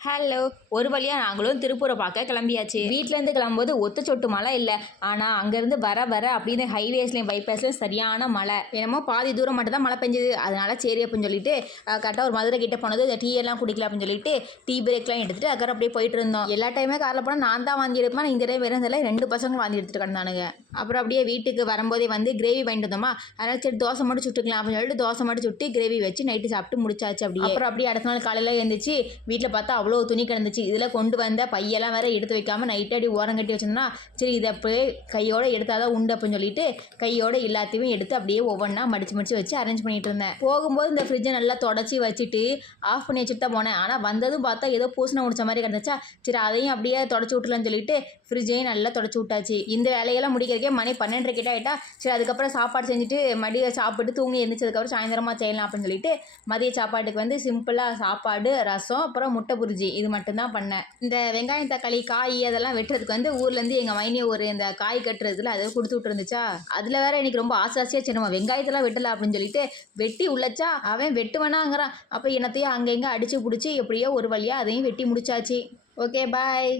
Hello. ஒரு வழியாக நாங்களும் திருப்பூரை பார்க்க கிளம்பியாச்சு. வீட்டிலேருந்து கிளம்பும்போது ஒத்த சொட்டு மழை இல்லை. ஆனால் அங்கேருந்து வர வர அப்படின்னு ஹைவேஸ்லேயும் பைபாஸ்லையும் சரியான மழை. என்னமோ பாதி தூரம் மட்டும் தான் மழை பெஞ்சுது. அதனால சரி அப்படின்னு சொல்லிட்டு கரெக்டாக ஒரு மதுரை கிட்ட போனது இந்த டீ எல்லாம் குடிக்கல அப்படின்னு சொல்லிட்டு டீ பிரேக்லாம் எடுத்துகிட்டு அதுக்கப்புறம் அப்படியே போயிட்டு இருந்தோம். எல்லா டைமே காரில் போனால் நான் தான் வாங்கி எடுப்பேன். இந்த டைம் வெறும் இதில் 2 பசங்களும் வாங்கி எடுத்துகிட்டு கிடந்தானுங்க. அப்புறம் அப்படியே வீட்டுக்கு வரும்போதே வந்து கிரேவி வாங்கிட்டு வந்தோமா. அதனால் சரி தோசை மட்டும் சுட்டுக்கலாம் அப்படின்னு சொல்லிட்டு தோசை மட்டும் சுட்டு கிரேவி வச்சு நைட்டு சாப்பிட்டு முடிச்சாச்சு. அப்படியே அடுத்த நாள் காலையில் எழுந்திரிச்சு வீட்டில் பார்த்தா அவ்வளோ துணி கிடந்துச்சு. இதில் கொண்டு வந்த பையெல்லாம் வேற எடுத்து வைக்காம நைட்டு அடி ஓரம் கட்டி வச்சிருந்தோம்னா சரி இதை அப்படியே கையோடு எடுத்தால் தான் உண்டு அப்படின்னு சொல்லிட்டு கையோடு எல்லாத்தையுமே எடுத்து அப்படியே ஒவ்வொன்றா மடிச்சு வச்சு அரேஞ்ச் பண்ணிட்டு இருந்தேன். போகும்போது இந்த ஃப்ரிட்ஜை நல்லா தொடச்சி வச்சுட்டு ஆஃப் பண்ணி வச்சுட்டு தான் போனேன். ஆனால் வந்ததும் பார்த்தா ஏதோ பூசணை முடிச்ச மாதிரி கிடந்துச்சா. சரி அதையும் அப்படியே தொடச்சி விட்டுலான்னு சொல்லிட்டு ஃப்ரிட்ஜையும் நல்லா தொடச்சி விட்டாச்சு. இந்த வேலையெல்லாம் முடிக்கிறதுக்கே மணி 12:30 கிட்ட ஆகிட்டா. சரி அதுக்கப்புறம் சாப்பாடு செஞ்சுட்டு மதியம் சாப்பிட்டு தூங்கி எழுந்திரிச்சதுக்கப்புறம் சாயந்தரமாக செய்யலாம் அப்படின்னு சொல்லிட்டு மதிய சாப்பாட்டுக்கு வந்து சிம்பிளாக சாப்பாடு, ரசம், அப்புறம் முட்டை புரிஜி இது மட்டும்தான் பண்ணேன். இந்த வெங்காயம், தக்காளி, காய் அதெல்லாம் வெட்டுறதுக்கு வந்து ஊர்லேருந்து எங்கள் மைனி ஒரு இந்த காய் கட்டுறதுல அதை கொடுத்து விட்டுருந்துச்சா. அதில் வேற எனக்கு ரொம்ப ஆசையாக சரி நம்ம வெங்காயத்தெல்லாம் வெட்டலாம் அப்படின்னு சொல்லிட்டு வெட்டி உள்ளச்சா அவன் வெட்டுவேனாங்கிறான். அப்போ என்னத்தையும் அங்கே இங்கே அடித்து பிடிச்சி எப்படியோ ஒரு வழியாக அதையும் வெட்டி முடிச்சாச்சு. Okay bye.